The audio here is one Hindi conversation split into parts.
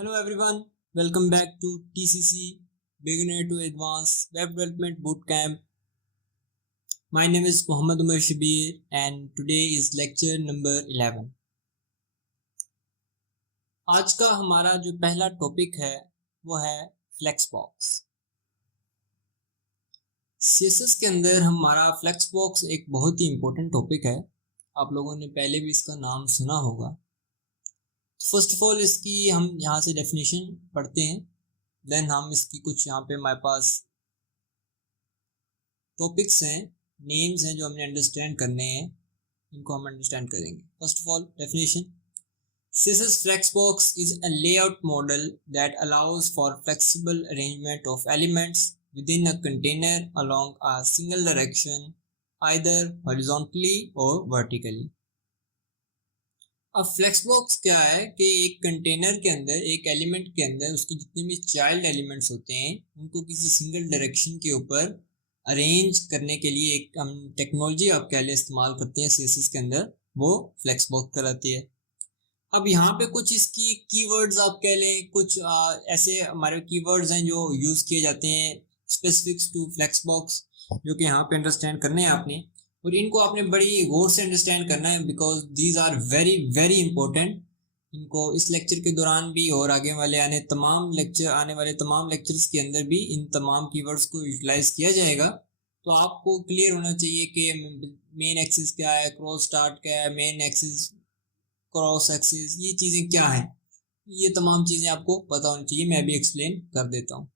Hello everyone, welcome back to TCC Beginner to Advanced Web Development Bootcamp. My name is Mohammad Umar Shabir and today is lecture number 11. आज का हमारा जो पहला टॉपिक है वो है फ्लेक्सबॉक्स। CSS के अंदर हमारा फ्लेक्सबॉक्स एक बहुत ही इम्पोर्टेंट टॉपिक है। आप लोगों ने पहले भी इसका नाम सुना होगा। फर्स्ट ऑफ ऑल इसकी हम यहाँ से डेफिनेशन पढ़ते हैं, देन हम इसकी कुछ यहाँ पे हमारे पास टॉपिक्स हैं, नेम्स हैं जो हमने अंडरस्टैंड करने हैं, इनको हम अंडरस्टैंड करेंगे। First of all definition, CSS Flexbox is a layout model that allows for flexible arrangement of elements within a container along a single direction, either horizontally or vertically. अब फ्लेक्सबॉक्स क्या है कि एक कंटेनर के अंदर, एक एलिमेंट के अंदर उसके जितने भी चाइल्ड एलिमेंट्स होते हैं उनको किसी सिंगल डायरेक्शन के ऊपर अरेंज करने के लिए एक हम टेक्नोलॉजी आप कह लें इस्तेमाल करते हैं CSS के अंदर, वो फ्लेक्सबॉक्स कहलाती है। अब यहाँ पे कुछ इसकी कीवर्ड्स आप कह लें, कुछ ऐसे हमारे कीवर्ड्स हैं जो यूज़ किए जाते हैं स्पेसिफिक्स टू फ्लेक्सबॉक्स, जो कि यहाँ पे अंडरस्टैंड करने हैं आपने, और इनको आपने बड़ी गौर से अंडरस्टैंड करना है because these are very very important. इनको इस लेक्चर के दौरान भी और आगे वाले आने वाले तमाम लेक्चर्स के अंदर भी इन तमाम कीवर्ड्स को यूटिलाइज किया जाएगा। तो आपको क्लियर होना चाहिए कि मेन एक्सिस क्या है, क्रॉस स्टार्ट क्या है, मेन एक्सिस, क्रॉस एक्सिस, ये चीज़ें क्या हैं, ये तमाम चीज़ें आपको पता होनी चाहिए। मैं भी एक्सप्लेन कर देता हूँ।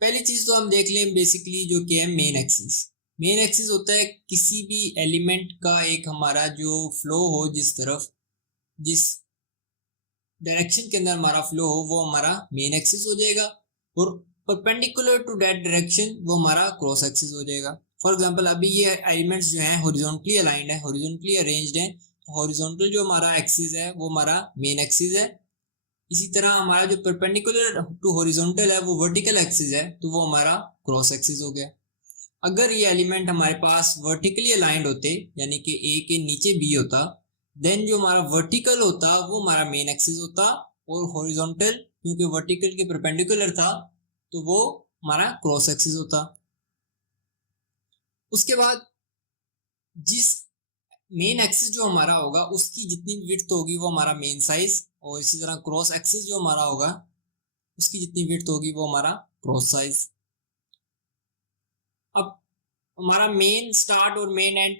पहली चीज़ तो हम देख लें बेसिकली जो कि है मेन एक्सिस। मेन एक्सिस होता है किसी भी एलिमेंट का एक हमारा जो फ्लो हो, जिस डायरेक्शन के अंदर हमारा फ्लो हो वो हमारा मेन एक्सिस हो जाएगा, और परपेंडिकुलर टू दैट डायरेक्शन वो हमारा क्रॉस एक्सिस हो जाएगा। फॉर एग्जांपल अभी ये एलिमेंट्स जो हैं हॉरिजॉन्टली अलाइंड है, हॉरिजॉन्टली अरेंज्ड हैं, हॉरिजॉन्टल जो हमारा एक्सिस है वो हमारा मेन एक्सिस है। इसी तरह हमारा जो परपेंडिकुलर टू हॉरिजॉन्टल है वो वर्टिकल एक्सिस है, तो वो हमारा क्रॉस एक्सिस हो गया। अगर ये एलिमेंट हमारे पास वर्टिकली अलाइंड होते, यानी कि ए के नीचे बी होता, देन जो हमारा वर्टिकल होता वो हमारा मेन एक्सिस होता, और हॉरिजॉन्टल क्योंकि वर्टिकल के परपेंडिकुलर था तो वो हमारा क्रॉस एक्सिस होता। उसके बाद जिस मेन एक्सिस जो हमारा होगा उसकी जितनी विड्थ होगी वो हमारा मेन साइज, और इसी तरह क्रॉस एक्सिस जो हमारा होगा उसकी जितनी विड्थ होगी वो हमारा क्रॉस साइज। अब हमारा मेन स्टार्ट और मेन एंड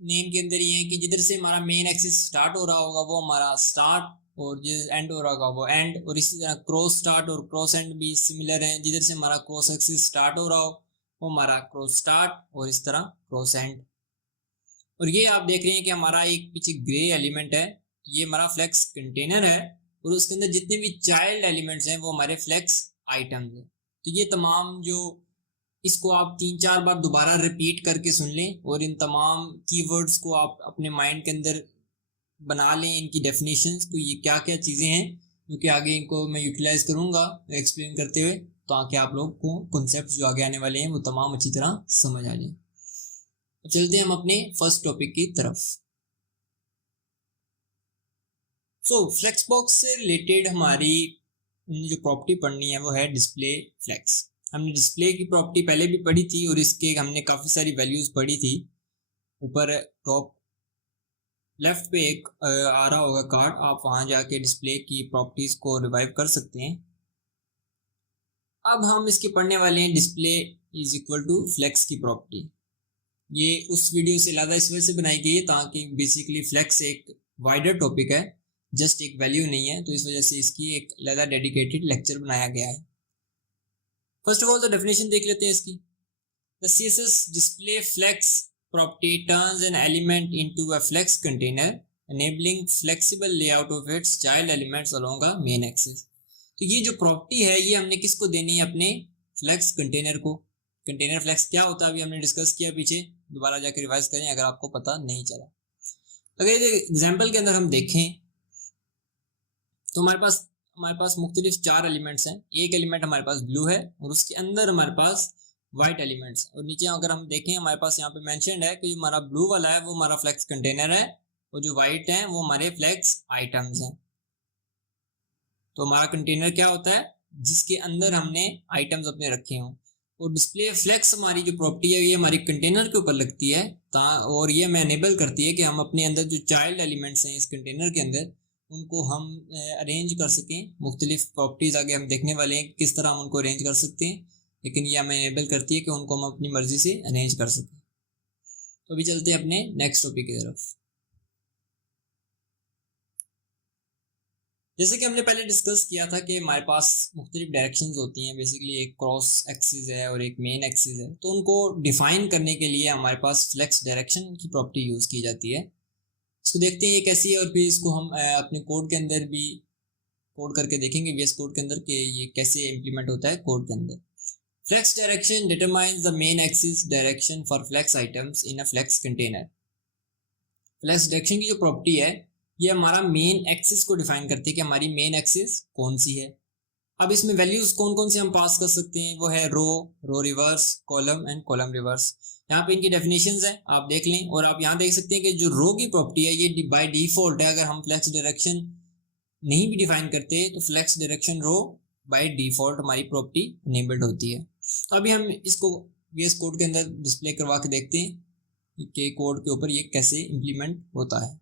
नेम के अंदर ये है कि जिधर से हमारा मेन एक्सिस स्टार्ट हो रहा होगा वो हमारा स्टार्ट, और जिस एंड हो रहा होगा वो एंड, और इसी तरह क्रॉस स्टार्ट और क्रॉस एंड भी सिमिलर हैं, जिधर से हमारा क्रॉस एक्सिस स्टार्ट हो रहा हो वो हमारा क्रॉस स्टार्ट, और इस तरह क्रॉस एंड। और ये आप देख रहे हैं कि हमारा एक पीछे ग्रे एलिमेंट है, ये हमारा फ्लेक्स कंटेनर है, और उसके अंदर जितने भी चाइल्ड एलिमेंट्स हैं वो हमारे फ्लेक्स आइटम्स हैं। तो ये तमाम जो, इसको आप 3-4 बार दोबारा रिपीट करके सुन लें और इन तमाम कीवर्ड्स को आप अपने माइंड के अंदर बना लें, इनकी डेफिनेशंस, तो ये क्या क्या चीज़ें हैं क्योंकि आगे इनको मैं यूटिलाइज करूँगा एक्सप्लेन करते हुए, तो आके आप लोग को कॉन्सेप्ट जो आगे आने वाले हैं वो तमाम अच्छी तरह समझ आ जाए। अब चलते हैं हम अपने फर्स्ट टॉपिक की तरफ। फ्लेक्सबॉक्स से रिलेटेड हमारी जो प्रॉपर्टी पढ़नी है वो है डिस्प्ले फ्लेक्स। हमने डिस्प्ले की प्रॉपर्टी पहले भी पढ़ी थी और इसके हमने काफ़ी सारी वैल्यूज़ पढ़ी थी। ऊपर टॉप लेफ्ट पे एक आ रहा होगा कार्ड, आप वहाँ जाके डिस्प्ले की प्रॉपर्टीज़ को रिवाइव कर सकते हैं। अब हम इसके पढ़ने वाले हैं display is equal to flex की प्रॉपर्टी। ये उस वीडियो से ज़्यादा इस वजह से बनाई गई है ताकि बेसिकली फ्लेक्स एक वाइडर टॉपिक है, जस्ट एक वैल्यू नहीं है, तो इस वजह से इसकी एक ज़्यादा डेडिकेटेड लेक्चर बनाया गया है। फर्स्ट ऑफ ऑल तो डेफिनेशन देख लेते हैं इसकी। The CSS display flex property turns an element into a flex container enabling flexible layout of its child elements along a main axis। तो ये जो प्रॉपर्टी है ये हमने किसको देनी है, अपने फ्लेक्स कंटेनर को। कंटेनर फ्लेक्स क्या होता है अभी हमने डिस्कस किया पीछे, दोबारा जाकर रिवाइज करें अगर आपको पता नहीं चला। अगर एग्जाम्पल के अंदर हम देखें तो हमारे पास मुख्तलिफ 4 एलिमेंट्स हैं। एक एलिमेंट हमारे पास ब्लू है और उसके अंदर हमारे पास वाइट एलिमेंट्स, और नीचे अगर हम देखें हमारे पास यहाँ पे मेंशन्ड है कि जो हमारा ब्लू वाला है वो हमारा फ्लेक्स कंटेनर है, और जो वाइट है वो हमारे फ्लेक्स आइटम्स हैं। तो हमारा कंटेनर क्या होता है, जिसके अंदर हमने आइटम्स अपने रखे हों। और डिस्प्ले फ्लेक्स हमारी जो प्रॉपर्टी है ये हमारी कंटेनर के ऊपर लगती है, और ये हमें एनेबल करती है कि हम अपने अंदर जो चाइल्ड एलिमेंट्स हैं इस कंटेनर के अंदर उनको हम अरेंज कर सकें। मुख्तलिफ प्रॉपर्टीज़ आगे हम देखने वाले हैं किस तरह हम उनको अरेंज कर सकते हैं, लेकिन ये हमें एनेबल करती है कि उनको हम अपनी मर्जी से अरेंज कर सकें। तो अभी चलते हैं अपने नेक्स्ट टॉपिक की तरफ। जैसे कि हमने पहले डिस्कस किया था कि हमारे पास मुख्तलिफ डायरेक्शंस होती हैं, बेसिकली एक क्रॉस एक्सिस है और एक मेन एक्सिस है। तो उनको डिफाइन करने के लिए हमारे पास फ्लेक्स डायरेक्शन की प्रॉपर्टी यूज़ की जाती है। इसको देखते हैं ये कैसी है, और फिर इसको हम अपने कोड के अंदर भी कोड करके देखेंगे वीएस कोड के अंदर कि ये कैसे इम्प्लीमेंट होता है कोड के अंदर। Flex direction determines the main axis direction for flex items in a flex container. Flex direction की जो प्रॉपर्टी है ये हमारा मेन एक्सिस को डिफाइन करती है कि हमारी मेन एक्सिस कौन सी है। अब इसमें वैल्यूज कौन कौन से हम पास कर सकते हैं, वो है row reverse, column and column reverse. यहाँ पे इनकी डेफिनेशंस है, आप देख लें। और आप यहाँ देख सकते हैं कि जो रो की प्रॉपर्टी है ये बाय डिफॉल्ट है। अगर हम फ्लेक्स डायरेक्शन नहीं भी डिफाइन करते तो flex direction row by default हमारी प्रॉपर्टी इनेबल्ड होती है। तो अभी हम इसको वीएस कोड के अंदर डिस्प्ले करवा के देखते हैं कि कोड के ऊपर ये कैसे इम्प्लीमेंट होता है।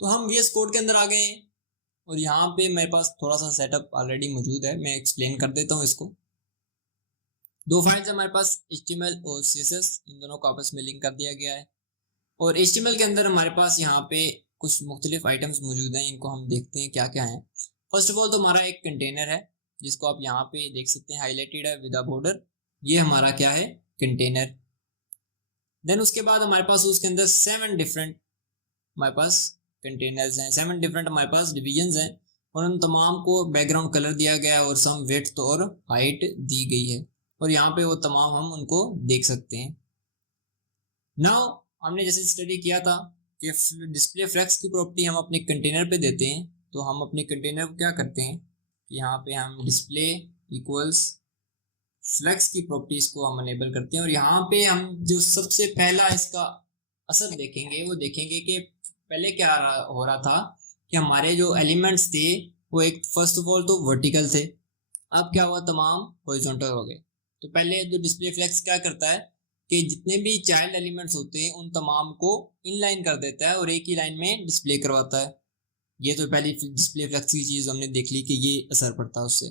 तो हम वीएस कोड के अंदर आ गए हैं और यहाँ पे मेरे पास थोड़ा सा सेटअप ऑलरेडी मौजूद है, मैं एक्सप्लेन कर देता हूँ इसको। दो फाइल्स हमारे पास HTML और CSS, इन दोनों को आपस में लिंक कर दिया गया है। और HTML के अंदर हमारे पास यहाँ पे कुछ मुख्तलिफ आइटम्स मौजूद हैं, इनको हम देखते हैं क्या क्या हैं। फर्स्ट ऑफ ऑल तो हमारा एक कंटेनर है जिसको आप यहाँ पे देख सकते हैं, हाईलाइटेड है विद अ बॉर्डर। ये हमारा क्या है, कंटेनर। देन उसके बाद हमारे पास उसके अंदर 7 डिफरेंट हमारे पास कंटेनर्स हैं, 7 डिफरेंट हमारे पास डिविजन्स हैं, और उन तमाम को बैकग्राउंड कलर दिया गया है और सम विड्थ और हाइट दी गई है, और यहाँ पे वो तमाम हम उनको देख सकते हैं। नाउ हमने जैसे स्टडी किया था कि डिस्प्ले फ्लेक्स की प्रॉपर्टी हम अपने कंटेनर पे देते हैं, तो हम अपने कंटेनर को क्या करते हैं, यहाँ पे हम डिस्प्ले इक्वल्स फ्लेक्स की प्रॉपर्टीज को हम अनेबल करते हैं। और यहाँ पे हम जो सबसे पहला इसका असर देखेंगे वो देखेंगे कि पहले क्या हो रहा था कि हमारे जो एलिमेंट्स थे वो एक फर्स्ट ऑफ ऑल तो वर्टिकल थे, अब क्या हुआ, तमाम हॉरिजॉन्टल हो गए। तो पहले जो डिस्प्ले फ्लेक्स क्या करता है कि जितने भी चाइल्ड एलिमेंट्स होते हैं उन तमाम को इनलाइन कर देता है और एक ही लाइन में डिस्प्ले करवाता है। ये तो पहली डिस्प्ले फ्लेक्स की चीज़ हमने देख ली कि ये असर पड़ता है उससे।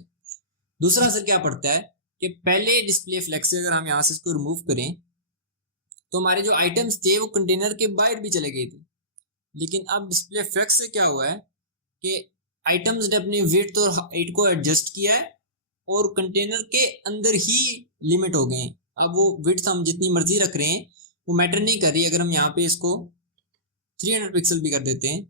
दूसरा असर क्या पड़ता है कि पहले डिस्प्ले फ्लेक्स से अगर हम यहाँ से इसको रिमूव करें तो हमारे जो आइटम्स थे वो कंटेनर के बाहर भी चले गए थे। लेकिन अब डिस्प्ले फ्लेक्स से क्या हुआ है कि आइटम्स ने अपनी विड्थ और हाइट को एडजस्ट किया है और कंटेनर के अंदर ही लिमिट हो गए हैं। अब वो विड्थ हम जितनी मर्जी रख रहे हैं वो मैटर नहीं कर रही। अगर हम यहाँ पे इसको 300 पिक्सल भी कर देते हैं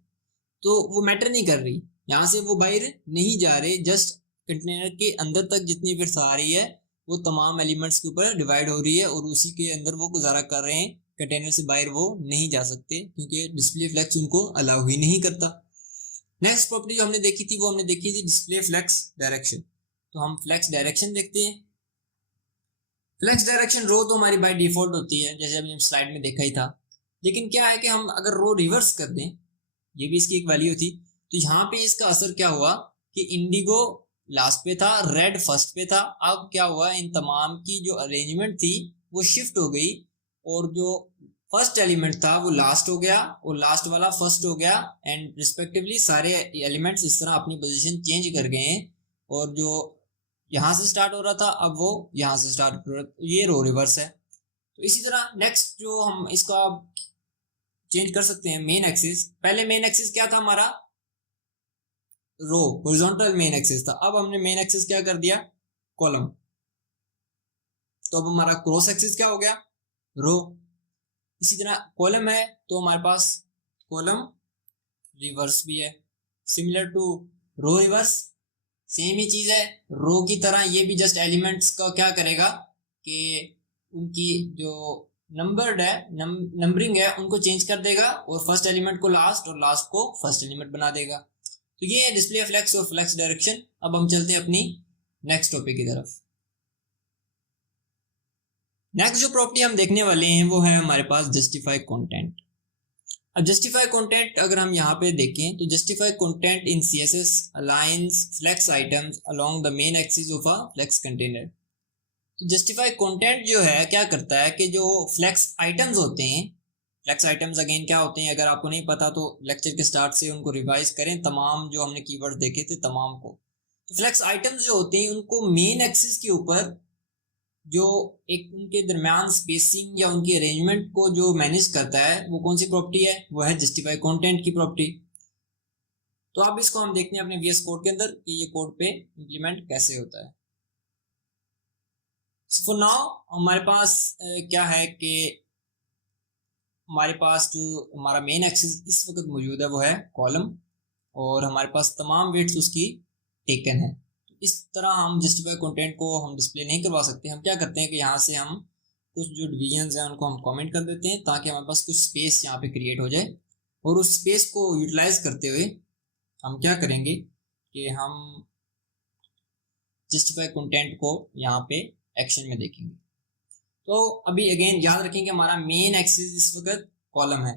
तो वो मैटर नहीं कर रही, यहाँ से वो बाहर नहीं जा रहे, जस्ट कंटेनर के अंदर तक जितनी विड्थ आ रही है वो तमाम एलिमेंट्स के ऊपर डिवाइड हो रही है और उसी के अंदर वो गुजारा कर रहे हैं। कंटेनर से बाहर वो नहीं जा सकते क्योंकि डिस्प्ले फ्लेक्स उनको अलाउ ही नहीं करता। नेक्स्ट प्रॉपर्टी जो हमने देखी थी वो हमने देखी थी डिस्प्ले फ्लेक्स डायरेक्शन। तो हम फ्लेक्स डायरेक्शन देखते हैं। फ्लेक्स डायरेक्शन रो तो हमारी बाय डिफॉल्ट होती है जैसे हमने स्लाइड में देखा ही था, लेकिन क्या है कि हम अगर रो रिवर्स कर दें, ये भी इसकी एक वैल्यू थी, तो यहाँ पे इसका असर क्या हुआ कि इंडिगो लास्ट पे था, रेड फर्स्ट पे था। अब क्या हुआ, इन तमाम की जो अरेंजमेंट थी वो शिफ्ट हो गई और जो फर्स्ट एलिमेंट था वो लास्ट हो गया और लास्ट वाला फर्स्ट हो गया, एंड रिस्पेक्टिवली सारे एलिमेंट्स इस तरह अपनी पोजीशन चेंज कर गए हैं। और जो यहाँ से स्टार्ट हो रहा था अब वो यहाँ से स्टार्ट हो रहा था, ये रो रिवर्स है। तो इसी तरह नेक्स्ट जो हम इसका चेंज कर सकते हैं मेन एक्सिस। पहले मेन एक्सिस क्या था हमारा, रो, हॉरिजॉन्टल मेन एक्सिस था। अब हमने मेन एक्सिस क्या कर दिया, कॉलम। तो अब हमारा क्रॉस एक्सिस क्या हो गया, रो। इसी तरह कॉलम है तो हमारे पास कॉलम रिवर्स भी है, similar to row reverse, same ही चीज है। रो की तरह ये भी जस्ट एलिमेंट्स का क्या करेगा कि उनकी जो नंबर्ड है नंबरिंग है उनको चेंज कर देगा और फर्स्ट एलिमेंट को लास्ट और लास्ट को फर्स्ट एलिमेंट बना देगा। तो ये है डिस्प्ले फ्लेक्स और फ्लेक्स डायरेक्शन। अब हम चलते हैं अपनी नेक्स्ट टॉपिक की तरफ। नेक्स्ट जो प्रॉपर्टी हम देखने वाले हैं वो है हमारे पास जस्टिफाई कंटेंट। अब जस्टिफाई कंटेंट अगर हम यहाँ पे देखें तो justify content in CSS aligns flex items along the main axis of a flex container. तो जस्टिफाई कंटेंट जो है क्या करता है कि जो फ्लेक्स आइटम्स होते हैं, फ्लेक्स आइटम्स अगेन क्या होते हैं, अगर आपको नहीं पता तो लेक्चर के स्टार्ट से उनको रिवाइज करें, तमाम जो हमने कीवर्ड देखे थे तमाम को। तो फ्लेक्स आइटम्स जो होते हैं उनको मेन एक्सिस के ऊपर जो एक उनके दरमियान स्पेसिंग या उनकी अरेंजमेंट को जो मैनेज करता है वो कौन सी प्रॉपर्टी है, वो है जस्टिफाई कंटेंट की प्रॉपर्टी। तो अब इसको हम देखते हैं अपने VS कोड के अंदर कि ये कोड पे इंप्लीमेंट कैसे होता है। फॉर नाउ हमारे पास क्या है कि हमारे पास जो हमारा मेन एक्सिस इस वक्त मौजूद है वो है कॉलम, और हमारे पास तमाम वेट्स उसकी टेकन है। तो इस तरह हम जस्टिफाई कंटेंट को हम डिस्प्ले नहीं करवा सकते। हम क्या करते हैं कि यहाँ से हम कुछ जो डिवीजन्स हैं उनको हम कमेंट कर देते हैं ताकि हमारे पास कुछ स्पेस यहाँ पे क्रिएट हो जाए, और उस स्पेस को यूटिलाइज करते हुए हम क्या करेंगे कि हम जस्टिफाई कंटेंट को यहाँ पे एक्शन में देखेंगे। तो अभी अगेन याद रखेंगे हमारा मेन एक्सिस इस वक्त कॉलम है।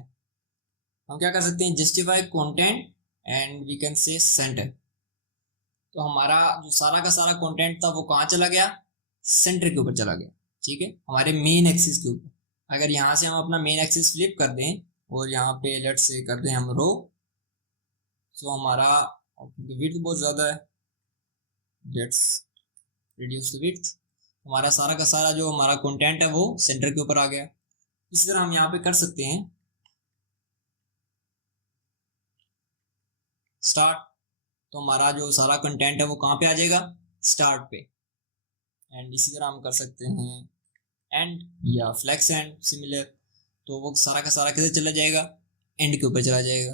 हम क्या कर सकते हैं, justify content and we can say centre. तो हमारा जो सारा का सारा कंटेंट था वो कहाँ चला गया, सेंटर के ऊपर चला गया, ठीक है, हमारे मेन एक्सिस के ऊपर। अगर यहाँ से हम अपना मेन एक्सिस फ्लिप कर दें और यहाँ पे लेट से कर दें हम रो, तो हमारा विड्थ बहुत ज़्यादा है, लेट्स रिड्यूस द विड्थ। हमारा सारा का सारा जो हमारा कंटेंट है वो सेंटर के ऊपर आ गया। इसी तरह हम यहाँ पे कर सकते हैं स्टार्ट, तो हमारा जो सारा कंटेंट है वो कहाँ पे आ जाएगा, स्टार्ट पे। एंड इसी तरह हम कर सकते हैं एंड या फ्लेक्स एंड सिमिलर, तो वो सारा का सारा किधर चला जाएगा, एंड के ऊपर चला जाएगा।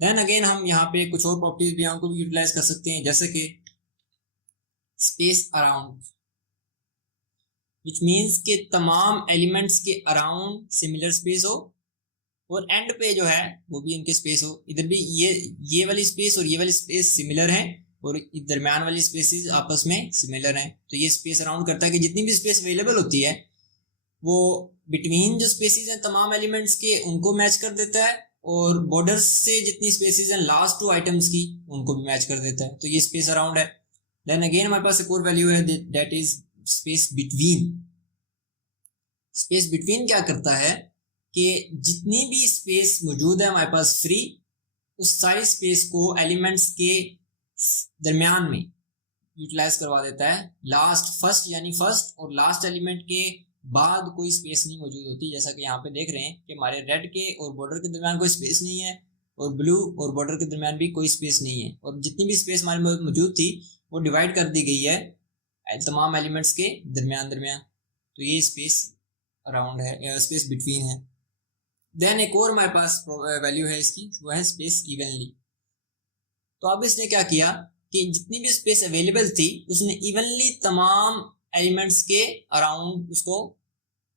देन अगेन हम यहाँ पे कुछ और प्रॉपर्टीज भी हमको यूटिलाइज कर सकते हैं, जैसे कि स्पेस अराउंड, विच मीन्स के तमाम एलिमेंट्स के अराउंड सिमिलर स्पेस हो, और एंड पे जो है वो भी इनके स्पेस हो। इधर भी ये वाली स्पेस और ये वाली स्पेस सिमिलर है, और दरमियान वाली स्पेसिस आपस में सिमिलर हैं। तो ये स्पेस अराउंड करता है कि जितनी भी स्पेस अवेलेबल होती है वो बिटवीन जो स्पेसिस हैं तमाम एलिमेंट्स के उनको मैच कर देता है, और बॉर्डर्स से जितनी स्पेसिस हैं लास्ट टू आइटम्स की उनको भी मैच कर देता है। तो ये स्पेस अराउंड है। देन अगेन हमारे पास एक और वैल्यू है that is space between. Space between क्या करता है कि जितनी भी स्पेस मौजूद है हमारे पास फ्री, उस सारी स्पेस को एलिमेंट्स के दरमियान में यूटिलाइज करवा देता है। लास्ट फर्स्ट यानी फर्स्ट और लास्ट एलिमेंट के बाद कोई स्पेस नहीं मौजूद होती, जैसा कि यहाँ पे देख रहे हैं कि हमारे रेड के और बॉर्डर के दरमियान कोई स्पेस नहीं है, और ब्लू और बॉर्डर के दरमियान भी कोई स्पेस नहीं है, और जितनी भी स्पेस हमारे मौजूद थी वो डिवाइड कर दी गई है तमाम एलिमेंट्स के दरमियान। तो ये स्पेस अराउंड है, स्पेस बिटवीन है। देन एक और हमारे पास वैल्यू है इसकी, वो है स्पेस इवनली। तो अब इसने क्या किया कि जितनी भी स्पेस अवेलेबल थी उसने इवनली तमाम एलिमेंट्स के अराउंड उसको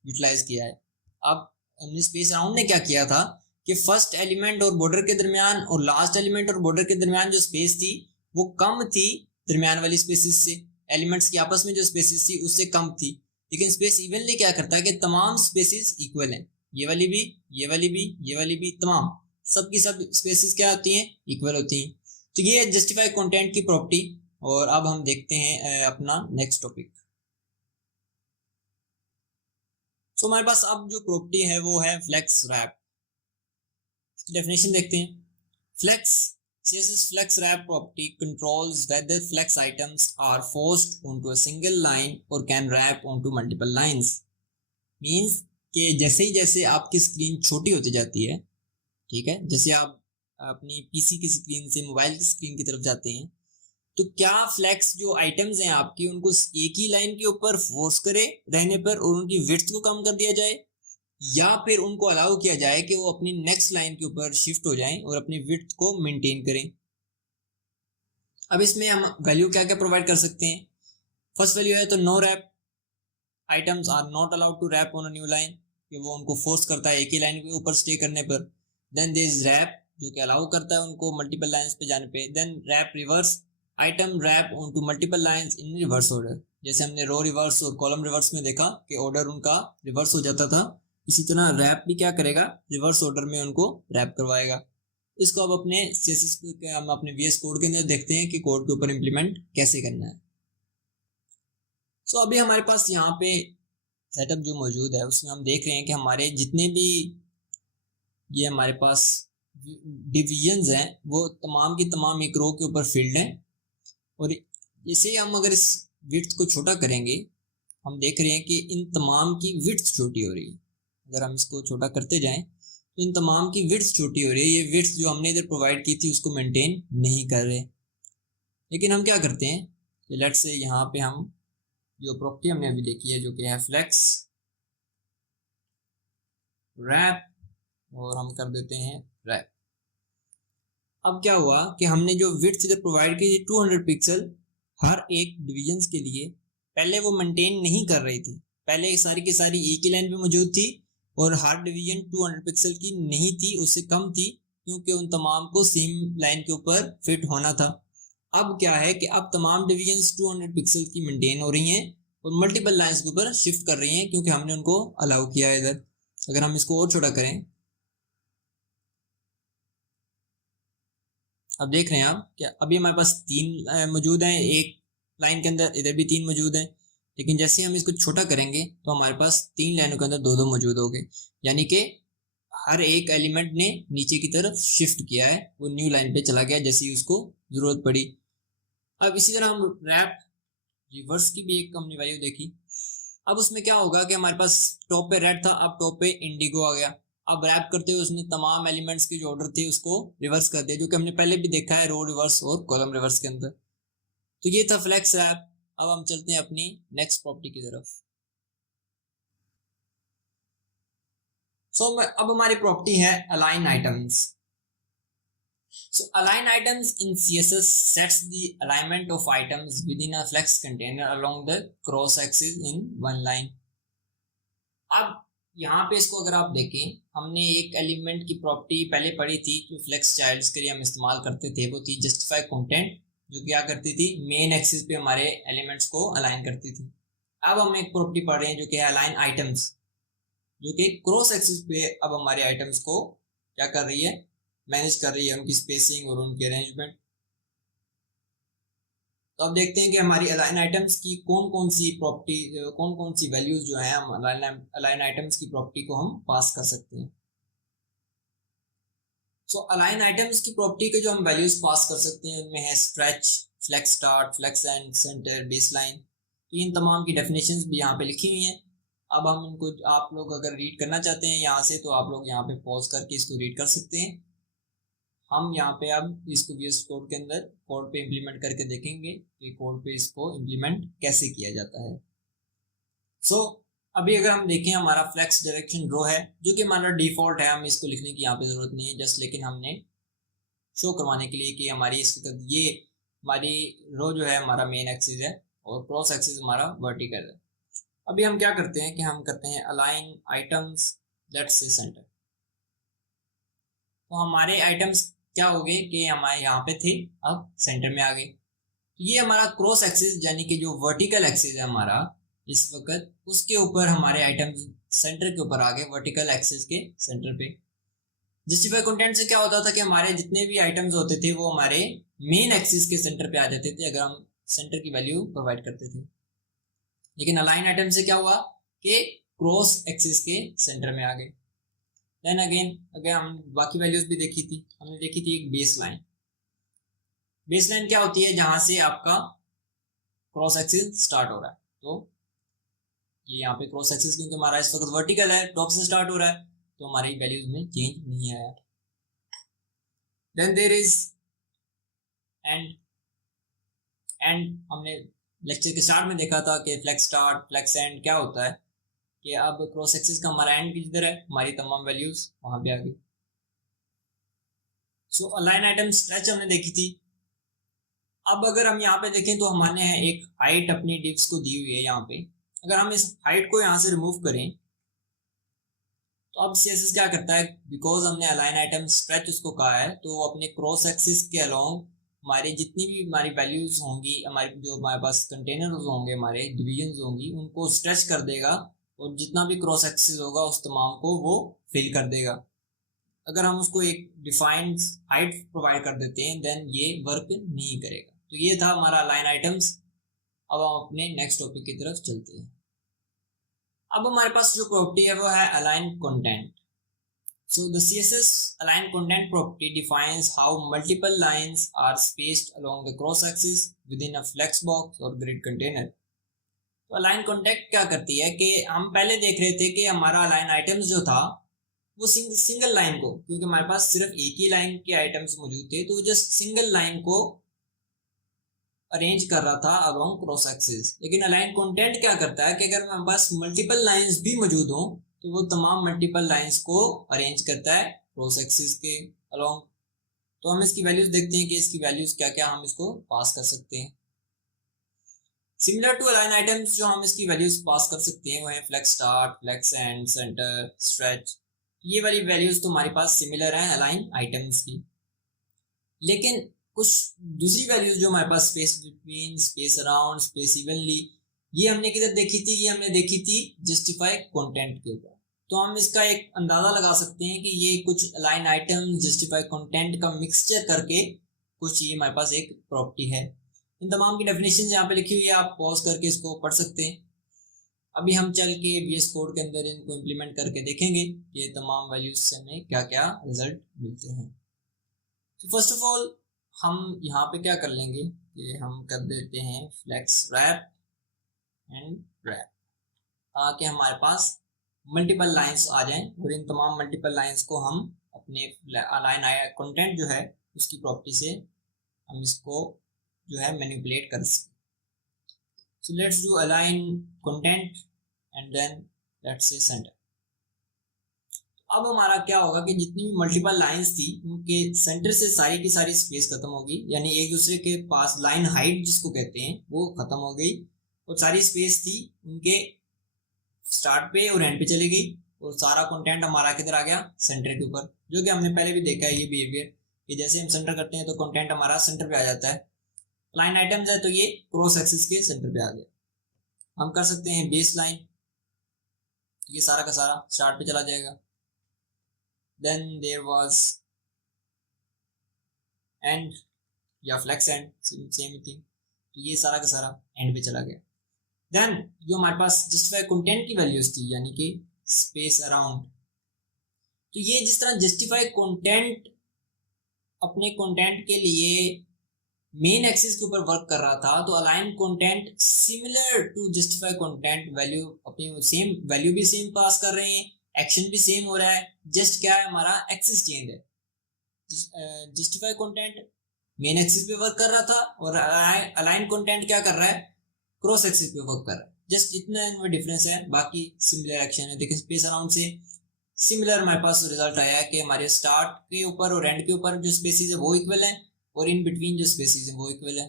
यूटिलाइज किया है। अब हमने स्पेस अराउंड ने क्या किया था कि फर्स्ट एलिमेंट और बॉर्डर के दरमियान और लास्ट एलिमेंट और बॉर्डर के दरमियान जो स्पेस थी वो कम थी दरमियान वाली स्पेसिस से, एलिमेंट्स की आपस में जो स्पेसिस थी उससे कम थी। लेकिन स्पेस इवनली क्या करता है कि तमाम स्पेसिस इक्वल हैं, ये वाली भी, ये वाली भी, ये वाली भी, तमाम सब की सब स्पेसिस क्या होती हैं, इक्वल होती हैं। तो ये है जस्टिफाई कंटेंट की प्रॉपर्टी। और अब हम देखते हैं अपना नेक्स्ट टॉपिक। तो हमारे पास अब जो प्रॉपर्टी है वो है फ्लेक्स रैप। डेफिनेशन देखते हैं। Flex CSS flex wrap property controls whether flex items are forced onto a single line or can wrap onto multiple lines. Means कि जैसे आपकी स्क्रीन छोटी होती जाती है, ठीक है, जैसे आप अपनी PC की स्क्रीन से मोबाइल की स्क्रीन की तरफ जाते हैं, तो क्या फ्लेक्स जो आइटम्स हैं आपकी उनको एक ही लाइन के ऊपर फोर्स करे रहने पर और उनकी विड्थ को कम कर दिया जाए, या फिर उनको अलाउ किया जाए कि वो अपनी नेक्स्ट लाइन के ऊपर शिफ्ट हो जाएं और अपनी विड्थ को मेंटेन करें। अब इसमें हम वैल्यू क्या क्या प्रोवाइड कर सकते हैं। फर्स्ट वैल्यू है तो no wrap, items are not allowed to wrap on a new line, कि वो उनको फोर्स करता है एक ही लाइन के ऊपर स्टे करने पर। देन देयर इज रैप, जो कि अलाउ करता है उनको मल्टीपल लाइंस पे जाने पे। Then wrap reverse, item wrap on to multiple lines in reverse order, जैसे हमने रो रिवर्स और कॉलम रिवर्स में देखा कि ऑर्डर उनका रिवर्स हो जाता था, इसी तरह रैप भी क्या करेगा, रिवर्स ऑर्डर में उनको रैप करवाएगा। इसको अब अपने CSS के हम अपने VS कोड के अंदर देखते हैं कि कोड के ऊपर इम्प्लीमेंट कैसे करना है। सो अभी हमारे पास यहाँ पे सेटअप जो मौजूद है उसमें हम देख रहे हैं कि हमारे जितने भी ये हमारे पास डिविजन्स हैं वो तमाम की तमाम एक रो के ऊपर फील्ड हैं, और इसे हम अगर इस विड्थ को छोटा करेंगे, हम देख रहे हैं कि इन तमाम की विड्थ छोटी हो रही है। अगर हम इसको छोटा करते जाएं तो इन तमाम की विड्थ छोटी हो रही है। ये विड्थ जो हमने इधर प्रोवाइड की थी उसको मेंटेन नहीं कर रहे। लेकिन हम क्या करते हैं कि लेट्स से यहाँ पे हम जो प्रॉपर्टी हमने अभी देखी है जो कि है फ्लेक्स रैप, और हम कर देते हैं रैप। अब क्या हुआ कि हमने जो विड्थ इधर प्रोवाइड की थी 200 पिक्सल हर एक डिविजन्स के लिए, पहले वो मेंटेन नहीं कर रही थी। पहले सारी की सारी एक ही लाइन पे मौजूद थी और हर डिवीजन 200 पिक्सल की नहीं थी, उससे कम थी, क्योंकि उन तमाम को सेम लाइन के ऊपर फिट होना था। अब क्या है कि अब तमाम डिवीजन्स 200 पिक्सल की मेंटेन हो रही हैं और मल्टीपल लाइंस के ऊपर शिफ्ट कर रही हैं, क्योंकि हमने उनको अलाउ किया है इधर। अगर हम इसको और छोटा करें, अब देख रहे हैं आप क्या अभी हमारे पास 3 मौजूद हैं एक लाइन के अंदर, इधर भी 3 मौजूद हैं। लेकिन जैसे हम इसको छोटा करेंगे तो हमारे पास 3 लाइनों के अंदर 2-2 मौजूद हो गए, यानी कि हर एक एलिमेंट ने नीचे की तरफ शिफ्ट किया है, वो न्यू लाइन पे चला गया जैसे ही उसको जरूरत पड़ी। अब इसी तरह हम रैप रिवर्स की भी एक हमने वैल्यू देखी। अब उसमें क्या होगा कि हमारे पास टॉप पे रेड था, अब टॉप पे इंडिगो आ गया। अब रैप करते हुए उसने तमाम एलिमेंट्स के जो ऑर्डर थे उसको रिवर्स कर दिया, जो कि हमने पहले भी देखा है रो रिवर्स और कॉलम रिवर्स के अंदर। तो ये था फ्लेक्स रैप। अब हम चलते हैं अपनी नेक्स्ट प्रॉपर्टी की तरफ। अब हमारी प्रॉपर्टी है align items. So align items in CSS sets the alignment of items within a flex container along the cross axis in one line. अब यहाँ पे इसको अगर आप देखें, हमने एक एलिमेंट की प्रॉपर्टी पहले पढ़ी थी जो फ्लेक्स चाइल्ड्स के लिए हम इस्तेमाल करते थे, वो थी जस्टिफाई कंटेंट, जो क्या करती थी मेन एक्सिस पे हमारे एलिमेंट्स को अलाइन करती थी। अब हम एक प्रॉपर्टी पढ़ रहे हैं जो कि है अलाइन आइटम्स, जो कि क्रॉस एक्सिस पे अब हमारे आइटम्स को क्या कर रही है, मैनेज कर रही है, उनकी स्पेसिंग और उनकी अरेंजमेंट। तो अब देखते हैं कि हमारी अलाइन आइटम्स की कौन कौन सी प्रॉपर्टी, कौन कौन सी वैल्यूज जो है हम अलाइन आइटम्स की प्रॉपर्टी को हम पास कर सकते हैं। सो अलाइन आइटम्स की प्रॉपर्टी के जो हम वैल्यूज पास कर सकते हैं उनमें है stretch, flex start, flex end, centre, baseline. तो इन तमाम की डेफिनेशंस भी यहाँ पे लिखी हुई हैं। अब हम इनको, आप लोग अगर रीड करना चाहते हैं यहाँ से, तो आप लोग यहाँ पे पॉज करके इसको रीड कर सकते हैं। हम यहाँ पे अब इसको VS कोड के अंदर कोड पे इम्प्लीमेंट करके देखेंगे कि कोड पे इसको इम्प्लीमेंट कैसे किया जाता है। सो अभी अगर हम देखें, हमारा फ्लेक्स डायरेक्शन रो है जो कि हमारा डिफॉल्ट है, हम इसको लिखने की यहाँ पे ज़रूरत नहीं है जस्ट, लेकिन हमने शो करवाने के लिए कि हमारी ये हमारी रो जो है हमारा मेन एक्सिस है और क्रॉस एक्सिस हमारा वर्टिकल है। अभी हम क्या करते हैं कि हम करते हैं align items let's say centre. तो हमारे आइटम्स क्या हो गए कि हमारे यहाँ पे थे, अब सेंटर में आ गए। तो ये हमारा क्रॉस एक्सिस यानी कि जो वर्टिकल एक्सिस है हमारा इस वक्त, उसके ऊपर हमारे आइटम्स सेंटर के ऊपर आ गए, वर्टिकल एक्सिस के सेंटर पे। जस्टिफाई कंटेंट से क्या होता था कि हमारे जितने भी आइटम्स होते थे वो हमारे मेन एक्सिस के सेंटर पे आ जाते थे अगर हम सेंटर की वैल्यू प्रोवाइड करते थे। लेकिन अलाइन आइटम से क्या हुआ कि क्रॉस एक्सिस के सेंटर में आ गए। देन अगेन अगर हम बाकी वैल्यूज भी देखी थी, हमने देखी थी एक बेस लाइन। बेस लाइन क्या होती है, जहां से आपका क्रॉस एक्सिस स्टार्ट हो रहा है। तो ये यहाँ पे क्रॉस एक्सिस क्योंकि हमारा इस वक्त वर्टिकल है, टॉप से स्टार्ट हो रहा है, तो हमारी वैल्यूज में चेंज नहीं आया। Then there is end. And हमने लेक्चर के स्टार्ट में देखा था कि फ्लेक्स स्टार्ट, फ्लेक्स एंड क्या होता है कि अब क्रॉस एक्सिस का हमारा एंड किधर है, हमारी तमाम वैल्यूज वहां पे आ गई। सो अलाइन आइटम स्ट्रेच हमने देखी थी। अब अगर हम यहाँ पे देखें तो हमारे एक हाइट अपनी डिव्स को दी हुई है यहाँ पे। अगर हम इस हाइट को यहाँ से रिमूव करें तो अब CSS क्या करता है, बिकॉज हमने अलाइन आइटम स्ट्रेच उसको कहा है, तो वो अपने क्रॉस एक्सिस के अलोंग हमारी जितनी भी हमारी वैल्यूज होंगी, हमारी जो हमारे पास कंटेनर्स होंगे, हमारे डिविजन्स होंगी, उनको स्ट्रेच कर देगा और जितना भी क्रॉस एक्सिस होगा उस तमाम को वो फिल कर देगा। अगर हम उसको एक डिफाइंड हाइट प्रोवाइड कर देते हैं देन ये वर्क नहीं करेगा। तो ये था हमारा अलाइन आइटम्स। अब हम अपने नेक्स्ट टॉपिक की तरफ चलते हैं। अब हमारे पास जो प्रॉपर्टी है वो है align content. So the CSS align content property defines how multiple lines are spaced along the cross axis within a flex box or grid container. तो अलाइन कॉन्टेक्ट क्या करती है कि हम पहले देख रहे थे कि हमारा अलाइन आइटम्स जो था वो सिंगल लाइन को, क्योंकि हमारे पास सिर्फ एक ही लाइन के आइटम्स मौजूद थे, तो जस्ट सिंगल लाइन को अरेंज कर रहा था अलोंग क्रॉस एक्सिस। लेकिन अलाइन कंटेंट क्या करता है कि अगर हमारे पास मल्टीपल लाइंस भी मौजूद हों तो वो तमाम मल्टीपल लाइंस को अरेंज करता है क्रॉस एक्सिस के अलोंग। तो हम इसकी वैल्यूज देखते हैं कि इसकी वैल्यूज क्या क्या हम इसको पास कर सकते हैं। सिमिलर टू अलाइन आइटम्स जो हम इसकी वैल्यूज पास कर सकते हैं वो है flex start, flex end, centre, stretch. ये वाली वैल्यूज तो हमारे पास सिमिलर हैं अलाइन आइटम्स की। लेकिन कुछ दूसरी वैल्यूज जो हमारे पास space between, space around, space evenly, ये हमने किधर देखी थी? ये हमने देखी थी जस्टिफाई कंटेंट के ऊपर। तो हम इसका एक अंदाजा लगा सकते हैं कि ये कुछ अलाइन आइटम जस्टिफाई कंटेंट का मिक्सचर करके कुछ ये हमारे पास एक प्रॉपर्टी है। इन तमाम की डेफिनेशन यहाँ पे लिखी हुई है, आप पॉज करके इसको पढ़ सकते हैं। अभी हम चल के VS कोड के अंदर इनको इम्प्लीमेंट करके देखेंगे ये तमाम वैल्यूज से हमें क्या क्या रिजल्ट मिलते हैं। तो फर्स्ट ऑफ ऑल हम यहाँ पे क्या कर लेंगे कि हम कर देते हैं फ्लेक्स रैप एंड रैप, ताकि हमारे पास मल्टीपल लाइंस आ जाएं और इन तमाम मल्टीपल लाइंस को हम अपने अलाइन कंटेंट जो है उसकी प्रॉपर्टी से हम इसको जो है मैनिपुलेट कर सकें। So let's do align content and then let's say centre. अब हमारा क्या होगा कि जितनी भी मल्टीपल लाइंस थी उनके सेंटर से सारी की सारी स्पेस खत्म होगी, यानी एक दूसरे के पास लाइन हाइट जिसको कहते हैं वो खत्म हो गई, और सारी स्पेस थी उनके स्टार्ट पे और एंड पे चली गई, और सारा कंटेंट हमारा किधर आ गया? सेंटर के ऊपर। जो कि हमने पहले भी देखा है ये बिहेवियर कि जैसे हम सेंटर करते हैं तो कंटेंट हमारा सेंटर पे आ जाता है। लाइन आइटम्स है तो ये क्रॉस एक्सिस के सेंटर पे आ गया। हम कर सकते हैं बेस लाइन, ये सारा का सारा स्टार्ट पे चला जाएगा। then there was end या flex end, same thing, तो ये सारा का सारा एंड पे चला गया। देन जो हमारे पास जस्टिफाई कंटेंट की वैल्यूज थी यानी कि स्पेस अराउंड, तो ये जिस तरह जस्टिफाई कंटेंट अपने कंटेंट के लिए मेन एक्सिस के ऊपर वर्क कर रहा था, तो align content similar to justify content value अपनी सेम वैल्यू भी सेम पास कर रहे हैं, एक्शन भी सेम हो रहा है, जस्ट क्या है हमारा एक्सिस चेंज है। जस्टिफाई कंटेंट मेन एक्सिस पे वर्क कर रहा था और अलाइन कंटेंट क्या कर रहा है? क्रॉस एक्सिस पे वर्क कर रहा है। जस्ट इतना इनमें डिफरेंस है, बाकी सिमिलर एक्शन है। देखिए स्पेस अराउंड से सिमिलर हमारे पास रिजल्ट आया है कि हमारे स्टार्ट के ऊपर और एंड के ऊपर जो स्पेसिस है वो इक्वल है और इन बिटवीन जो स्पेसिस है वो इक्वल है।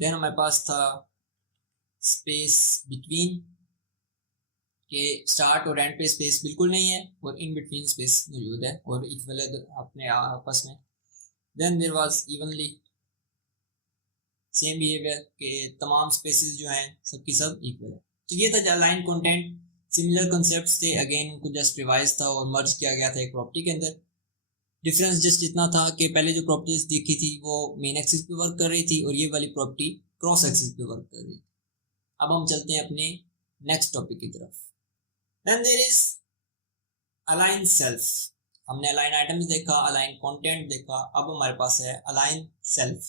देन हमारे पास था स्पेस बिटवीन के स्टार्ट और एंड पे स्पेस बिल्कुल नहीं है और इन बिटवीन स्पेस मौजूद है और इक्वल है अपने आपस में। Then there was evenly same behaviour के तमाम स्पेसेस जो हैं सबकी सब इक्वल है। तो ये था अलाइन कंटेंट। सिमिलर कॉन्सेप्ट्स थे, अगेन इनको जस्ट रिवाइज था और मर्ज किया गया था एक प्रॉपर्टी के अंदर। डिफरेंस जस्ट इतना था कि पहले जो प्रॉपर्टीज देखी थी वो मेन एक्सिस पे वर्क कर रही थी और ये वाली प्रॉपर्टी क्रॉस एक्सिस पे वर्क कर रही थी। अब हम चलते हैं अपने नेक्स्ट टॉपिक की तरफ। Then there is align self। हमने align items देखा, align content देखा, अब हमारे पास है align self।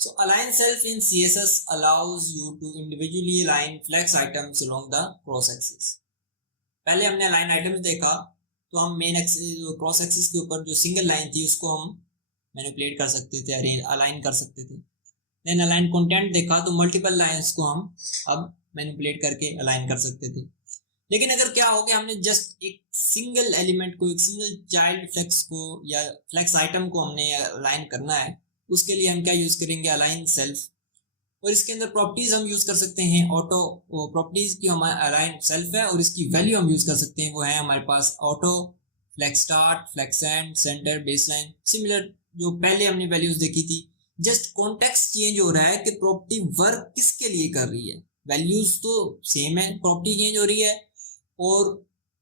So align self in CSS allows you to individually align flex items along the cross axis। पहले हमने align items देखा तो हम मेन एक्सिस क्रॉस एक्सिस के ऊपर जो सिंगल लाइन थी उसको हम मैनिपुलेट कर सकते थे, अलाइन कर सकते थे। देन अलाइन कंटेंट देखा तो मल्टीपल लाइंस को हम अब मैनिपुलेट करके अलाइन कर सकते थे। लेकिन अगर क्या हो गया हमने जस्ट एक सिंगल एलिमेंट को, एक सिंगल चाइल्ड फ्लेक्स को या फ्लेक्स आइटम को हमने अलाइन करना है, उसके लिए हम क्या यूज करेंगे? Align self. और इसके अंदर प्रॉपर्टीज हम यूज कर सकते हैं ऑटो प्रॉपर्टीज की, हमारा अलाइन सेल्फ है और इसकी वैल्यू हम यूज कर सकते हैं वो है हमारे पास auto, flex start, flex end, centre, baseline. Similar जो पहले हमने वैल्यूज देखी थी, जस्ट कॉन्टेक्स्ट चेंज हो रहा है कि प्रॉपर्टी वर्क किसके लिए कर रही है। वैल्यूज तो सेम है, प्रॉपर्टी चेंज हो रही है और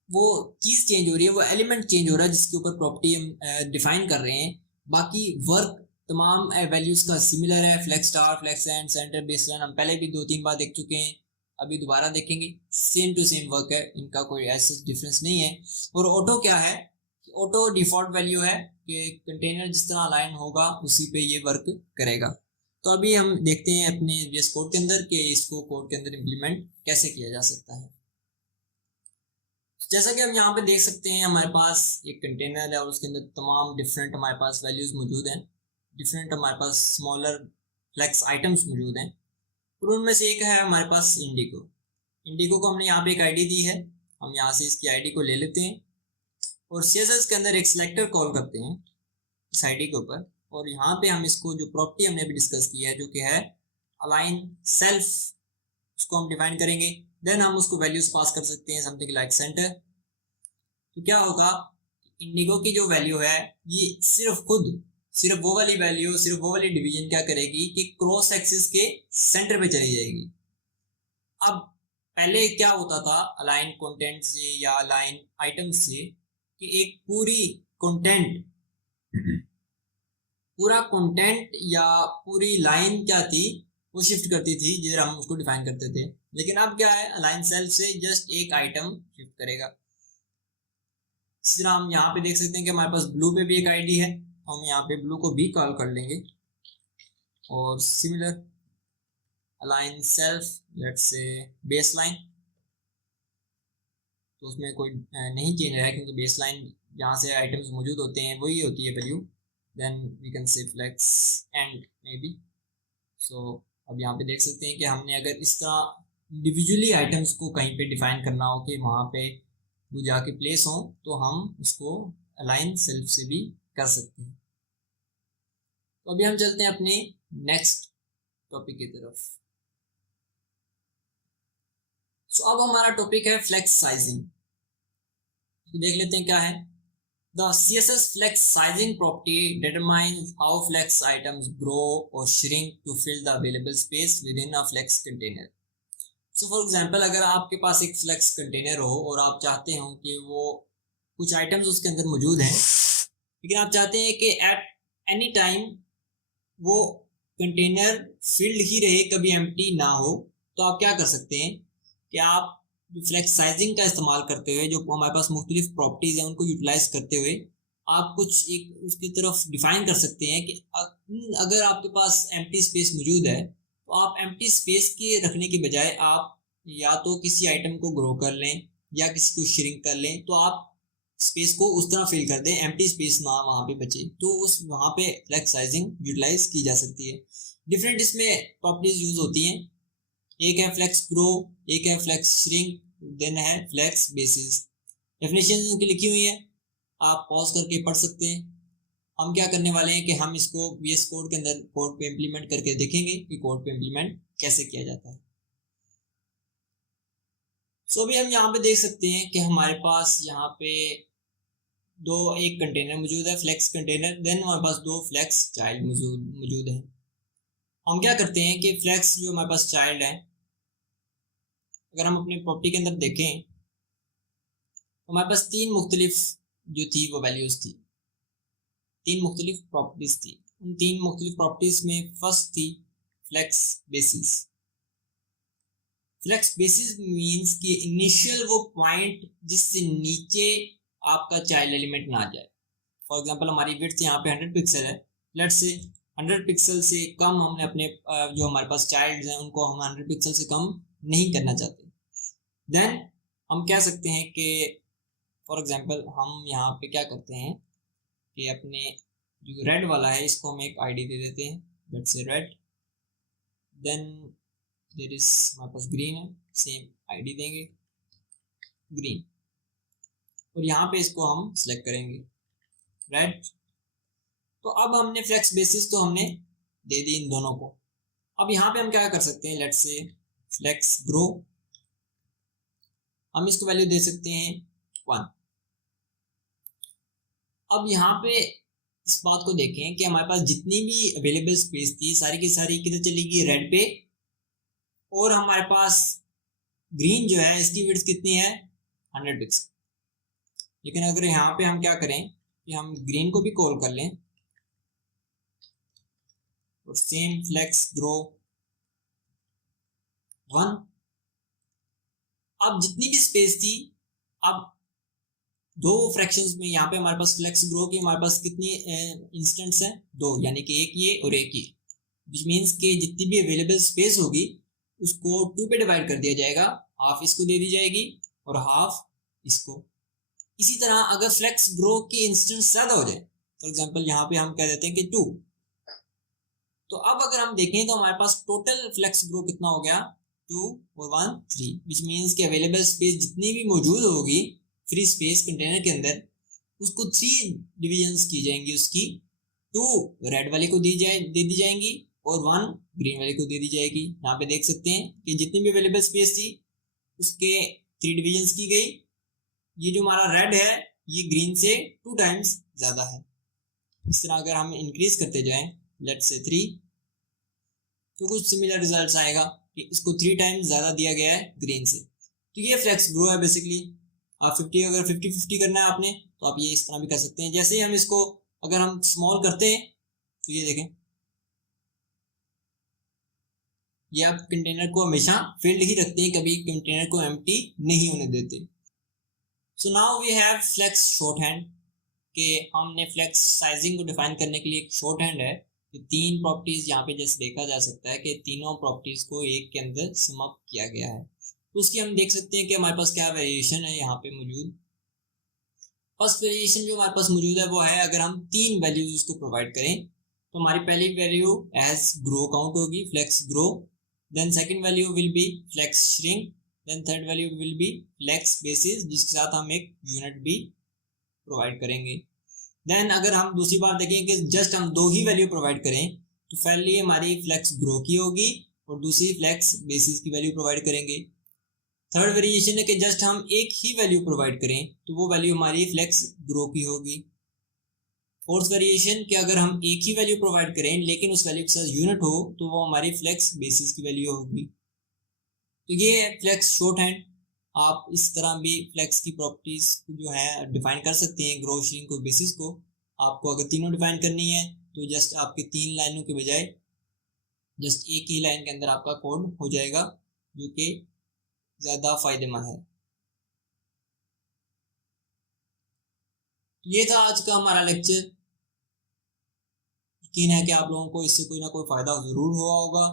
वो चीज़ चेंज हो रही है, वो एलिमेंट चेंज हो रहा है जिसके ऊपर प्रॉपर्टी हम डिफाइन कर रहे हैं। बाकी वर्क तमाम वैल्यूज का सिमिलर है, flex start, flex end, centre, baseline हम पहले भी 2-3 बार देख चुके हैं, अभी दोबारा देखेंगे। सेम टू सेम वर्क है, इनका कोई ऐसा डिफरेंस नहीं है। और ऑटो क्या है, ऑटो डिफॉल्ट वैल्यू है कि कंटेनर जिस तरह अलाइन होगा उसी पे ये वर्क करेगा। तो अभी हम देखते हैं अपने VS कोड के अंदर कि इसको कोड के अंदर इम्प्लीमेंट कैसे किया जा सकता है। जैसा कि हम यहाँ पे देख सकते हैं, हमारे पास एक कंटेनर है और उसके अंदर तमाम डिफरेंट हमारे पास वैल्यूज मौजूद हैं, डिफरेंट हमारे पास स्मॉलर फ्लेक्स आइटम्स मौजूद हैं और उनमें से एक है हमारे पास इंडिगो। इंडिगो को हमने यहाँ पे एक आईडी दी है, हम यहाँ से इसकी आईडी को ले लेते हैं और CSS के अंदर एक सिलेक्टर कॉल करते हैं इस आईडी के ऊपर और यहाँ पे हम इसको जो प्रॉपर्टी हमने अभी डिस्कस की है जो कि है अलाइन सेल्फ, उसको हम डिफाइन करेंगे। देन हम उसको वैल्यूज पास कर सकते हैं समथिंग लाइक सेंटर। तो क्या होगा, इंडिगो की जो वैल्यू है ये सिर्फ वो वाली वैल्यू, सिर्फ वो वाली डिवीजन क्या करेगी कि क्रॉस एक्सिस के सेंटर पे चली जाएगी। अब पहले क्या होता था अलाइन कंटेंट से या अलाइन आइटम से कि एक पूरा कंटेंट या पूरी लाइन क्या थी वो शिफ्ट करती थी जिधर हम उसको डिफाइन करते थे। लेकिन अब क्या है, अलाइन सेल्फ से जस्ट एक आइटम शिफ्ट करेगा। इसी तरह हम यहाँ पे देख सकते हैं कि हमारे पास ब्लू पे भी एक आईडी है, हम यहाँ पे ब्लू को भी कॉल कर लेंगे और similar align self let's say base line, तो उसमें कोई नहीं चेंज है क्योंकि बेस लाइन जहाँ से आइटम्स मौजूद होते हैं वही होती है value. Then we can say flex end maybe. So अब यहाँ पे देख सकते हैं कि हमने अगर इस तरह इंडिविजुअली आइटम्स को कहीं पे डिफाइन करना हो कि वहाँ पे वो जाके प्लेस हो तो हम उसको अलाइन सेल्फ से भी कर सकते हैं। तो अभी हम चलते हैं अपने नेक्स्ट टॉपिक की तरफ। सो अब हमारा टॉपिक है फ्लेक्स साइजिंग। तो देख लेते हैं क्या है। The CSS flex sizing property determines how flex items grow or shrink to fill the available space within a flex container. So for example, अगर आपके पास एक flex container हो और आप चाहते हो कि वो कुछ items उसके अंदर मौजूद हैं, लेकिन आप चाहते हैं कि at any time वो कंटेनर फिल्ड ही रहे, कभी एम्प्टी ना हो, तो आप क्या कर सकते हैं कि आप फ्लेक्स साइजिंग का इस्तेमाल करते हुए जो हमारे पास मुख्तलिफ प्रॉपर्टीज़ हैं उनको यूटिलाइज करते हुए आप कुछ एक उसकी तरफ डिफाइन कर सकते हैं कि अगर आपके पास एम्प्टी स्पेस मौजूद है तो आप एम्प्टी स्पेस के रखने के बजाय आप या तो किसी आइटम को ग्रो कर लें या किसी को श्रिंक कर लें, तो आप स्पेस को उस तरह फिल कर दें एम्प्टी स्पेस ना वहाँ पे बचे, तो उस वहाँ पे फ्लेक्स साइजिंग यूटिलाइज की जा सकती है। डिफरेंट इसमें प्रॉपर्टीज यूज होती हैं, एक है फ्लेक्स ग्रो, एक है फ्लेक्स श्रिंक, देन है फ्लेक्स बेसिस। डेफिनेशन उनकी लिखी हुई है, आप पॉज करके पढ़ सकते हैं। हम क्या करने वाले हैं कि हम इसको VS कोड के अंदर कोड पे इम्प्लीमेंट करके देखेंगे कि कोड पे इम्प्लीमेंट कैसे किया जाता है। सो अभी हम यहाँ पे देख सकते हैं कि हमारे पास यहाँ पे एक कंटेनर मौजूद है फ्लेक्स कंटेनर, देन हमारे पास 2 फ्लेक्स चाइल्ड मौजूद है। हम क्या करते हैं कि फ्लेक्स जो हमारे पास चाइल्ड है, अगर हम अपनी प्रॉपर्टी के अंदर देखें तो हमारे पास 3 मुख्तलिफ जो थी वो वैल्यूज थी, 3 मुख्तलिफ प्रॉपर्टीज थी। उन 3 मुख्तलिफ प्रॉपर्टीज में फर्स्ट थी flex basis. Flex basis means कि इनिशियल वो पॉइंट जिससे नीचे आपका चाइल्ड एलिमेंट ना जाए। फॉर एग्जांपल हमारी विड्थ यहाँ पे 100 पिक्सल है, लेट्स से 100 पिक्सल से कम हमने अपने जो हमारे पास चाइल्ड हैं उनको हम 100 पिक्सल से कम नहीं करना चाहते। देन हम कह सकते हैं कि फॉर एग्जांपल हम यहाँ पे क्या करते हैं कि अपने जो रेड वाला है इसको हम एक आईडी दे देते हैं, let's say red. Then there is हमारे पास ग्रीन है, सेम आईडी देंगे ग्रीन, और यहाँ पे इसको हम सिलेक्ट करेंगे रेड। तो अब हमने फ्लेक्स बेसिस तो हमने दे दी इन दोनों को। अब यहाँ पे हम क्या कर सकते हैं, लेट्स से फ्लेक्स ग्रो, हम इसको वैल्यू दे सकते हैं 1। अब यहाँ पे इस बात को देखें कि हमारे पास जितनी भी अवेलेबल स्पेस थी सारी की सारी किधर चली गई, रेड पे, और हमारे पास ग्रीन जो है इसकी विड्थ कितनी है 100 पिक्सल। लेकिन अगर यहाँ पे हम क्या करें कि हम ग्रीन को भी कॉल कर लें और सेम फ्लेक्स ग्रो 1। अब जितनी भी स्पेस थी, अब दो फ्रैक्शंस में यहाँ पे हमारे पास फ्लेक्स ग्रो की हमारे पास कितनी इंस्टेंट्स हैं 2, यानी कि एक ये और एक ये, विच मीन्स कि जितनी भी अवेलेबल स्पेस होगी उसको 2 पे डिवाइड कर दिया जाएगा, हाफ इसको दे दी जाएगी और हाफ इसको। इसी तरह अगर फ्लेक्स ग्रो की इंस्टेंस ज्यादा हो जाए, फॉर एग्जांपल यहाँ पे हम कह देते हैं कि 2, तो अब अगर हम देखें तो हमारे पास टोटल फ्लेक्स ग्रो कितना हो गया 2 और 1 3, विच मीन्स कि अवेलेबल स्पेस जितनी भी मौजूद होगी फ्री स्पेस कंटेनर के अंदर, उसको 3 डिविजन्स की जाएंगी, उसकी 2 रेड वाले को दे दी जाएंगी और 1 ग्रीन वाले को दे दी जाएगी। यहाँ पे देख सकते हैं कि जितनी भी अवेलेबल स्पेस थी उसके 3 डिविजन्स की गई। ये जो हमारा रेड है ये ग्रीन से 2 टाइम्स ज़्यादा है। इस तरह अगर हम इंक्रीज करते जाएं लेट्स से 3, तो कुछ सिमिलर रिजल्ट्स आएगा कि इसको 3 टाइम्स ज़्यादा दिया गया है ग्रीन से। तो ये फ्लेक्स ग्रो है बेसिकली। आप 50 अगर 50-50 करना है आपने तो आप ये इस तरह भी कर सकते हैं। जैसे ही हम इसको अगर हम स्मॉल करते हैं तो ये देखें, ये आप कंटेनर को हमेशा फिल्ड ही रखते हैं, कभी कंटेनर को एम्प्टी नहीं होने देते। So now we have flex shorthand के हमने फ्लेक्स साइजिंग को डिफाइन करने के लिए एक शॉर्ट हैंड है कि 3 प्रॉपर्टीज यहाँ पे जैसे देखा जा सकता है कि तीनों प्रॉपर्टीज को एक के अंदर सम अप किया गया है। तो उसकी हम देख सकते हैं कि हमारे पास क्या वेरिएशन है यहाँ पे मौजूद। फर्स्ट वेरिएशन जो हमारे पास मौजूद है वो है अगर हम 3 वैल्यूज उसको प्रोवाइड करें तो हमारी पहली वैल्यू एज ग्रो काउंट होगी, flex grow, then second value will be flex shrink, then third value will be flex basis, जिसके साथ हम एक यूनिट भी प्रोवाइड करेंगे। देन अगर हम दूसरी बात देखें कि जस्ट हम 2 ही वैल्यू प्रोवाइड करें तो पहली हमारी फ्लेक्स ग्रो की होगी और दूसरी फ्लेक्स बेसिस की वैल्यू प्रोवाइड करेंगे। थर्ड वेरिएशन है कि जस्ट हम एक ही वैल्यू प्रोवाइड करें तो वो वैल्यू हमारी फ्लेक्स ग्रो की होगी। फोर्थ वेरिएशन कि अगर हम एक ही वैल्यू प्रोवाइड करें लेकिन उस वैल्यू के साथ यूनिट हो तो वो हमारी फ्लेक्स बेसिस की वैल्यू होगी। तो ये है फ्लेक्स शॉर्ट हैंड। आप इस तरह भी फ्लेक्स की प्रॉपर्टीज जो है डिफाइन कर सकते हैं, ग्रो, श्रिंक और बेसिस को। आपको अगर तीनों डिफाइन करनी है तो जस्ट आपके 3 लाइनों के बजाय जस्ट एक ही लाइन के अंदर आपका कोड हो जाएगा, जो कि ज़्यादा फायदेमंद है। ये था आज का हमारा लेक्चर। यकीन है कि आप लोगों को इससे कोई ना कोई फ़ायदा ज़रूर हुआ होगा।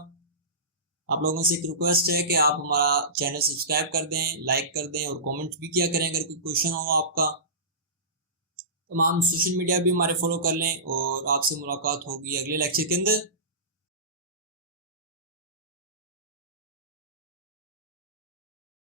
आप लोगों से एक रिक्वेस्ट है कि आप हमारा चैनल सब्सक्राइब कर दें, लाइक कर दें और कमेंट भी किया करें अगर कोई क्वेश्चन हो आपका। तमाम सोशल मीडिया भी हमारे फॉलो कर लें और आपसे मुलाकात होगी अगले लेक्चर के अंदर।